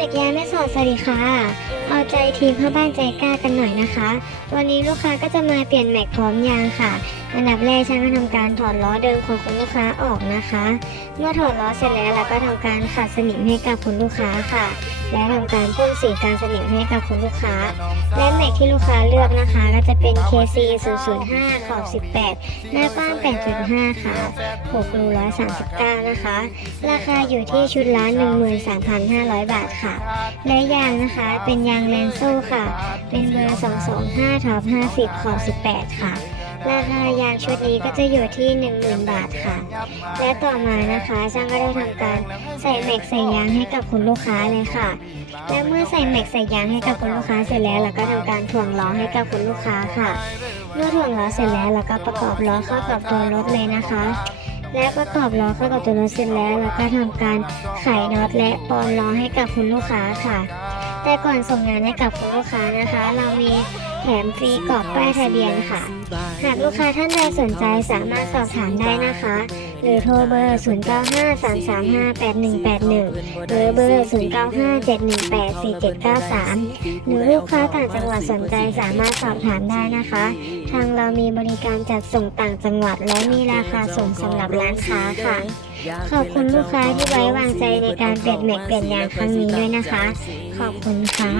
เด็กยายแม่สอดสวัสดีค่ะ เอาใจทีมพ่อบ้านใจกล้ากันหน่อยนะคะ วันนี้ลูกค้าก็จะมาเปลี่ยนแม็กพร้อมยางค่ะ อันดับแรกช่างก็ทำการถอดล้อเดิมของคุณลูกค้าออกนะคะ เมื่อถอดล้อเสร็จแล้วเราก็ทำการขัดสนิมให้กับคุณลูกค้าค่ะ และทำการพ่นสีการสนิมให้กับคุณลูกค้า และแม็กที่ลูกค้าเลือกนะคะ ก็จะเป็น KC 005 ขอบ 18 หน้าป้าง 8.5 ค่ะ 6รู139 นะคะ ราคาอยู่ที่ชุดละ13,500 บาทค่ะ และยางนะคะ เป็นยางแลนโซ่ค่ะ เป็นเบอร์ 225ทับ50 ขอบ 18 ค่ะ ราคายางชุดนี้ก็จะอยู่ที่ 10,000 บาทค่ะ และต่อมานะคะช่างก็ได้ทำการใส่แม็กใส่ยางให้กับคุณลูกค้าเลยค่ะ และเมื่อใส่แม็กใส่ยางให้กับคุณลูกค้าเสร็จแล้วเราก็ทำการถ่วงล้อให้กับคุณลูกค้าค่ะเมื่อถ่วงล้อเสร็จแล้วเราก็ประกอบล้อเข้ากับตัวรถเลยนะคะ และประกอบล้อเข้ากับตัวรถเสร็จแล้วเราก็ทำการไขน็อตและปอนล้อให้กับคุณลูกค้าค่ะ แต่ก่อนส่งงานให้กับคุณลูกค้านะคะ เรามีแถมฟรีกรอบป้ายทะเบียนค่ะ หากลูกค้าท่านใดสนใจสามารถสอบถามได้นะคะ หรือโทรเบอร์ 0953358181 หรือเบอร์ 0957184793 หรือลูกค้าต่างจังหวัดสนใจสามารถสอบถามได้นะคะ ทางเรามีบริการจัดส่งต่างจังหวัดและมีราคาส่งสำหรับร้านค้าค่ะ ขอบคุณลูกค้าที่ไว้วางใจในการเปลี่ยนแม็กเปลี่ยนยางครั้งนี้ด้วยนะคะ ขอบคุณค่ะ